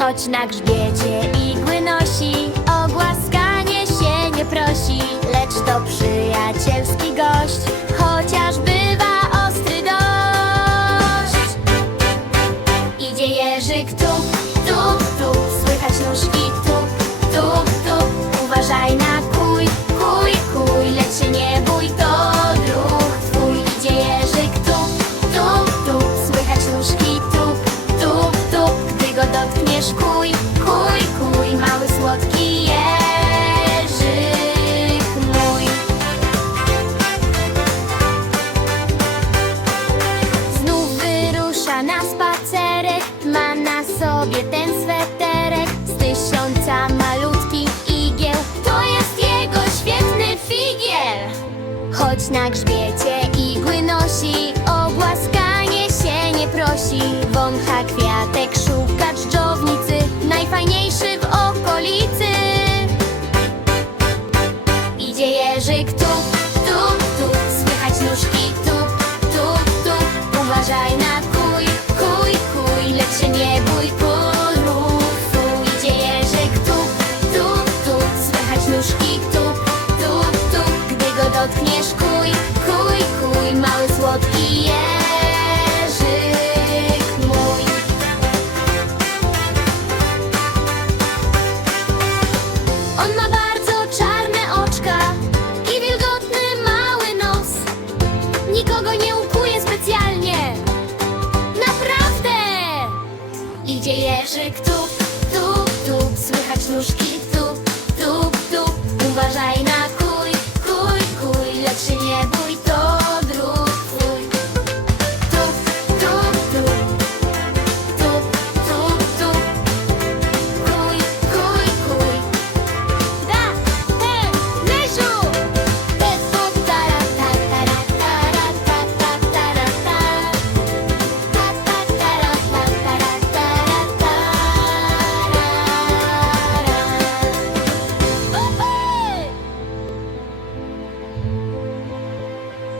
Choć na grzbiecie igły nosi O głaskanie się nie prosi. Lecz to przyjacielski gość Chociaż bywa ostry dość. Idzie jeżyk tup, dotkniesz kuj, kuj, kuj Mały słodki jeżyk mój. Znów wyrusza na spacerek Ma na sobie ten sweterek. Z tysiąca malutkich igieł To jest jego świetny figiel. Choć na grzbiecie igły nosi O głaskanie się nie prosi tup, tup, tup Słychać nóżki tup, tup, tup Uważaj na kuj, kuj, kuj Lecz się nie bój, kurufu Idzie jeżyk tup, tup, tup Słychać nóżki tup, tup, tup Gdy go dotkniesz kuj, kuj Nikogo nie ukuje specjalnie. Naprawdę! Idzie jeżyk tup, tup, tup, słychać nóżki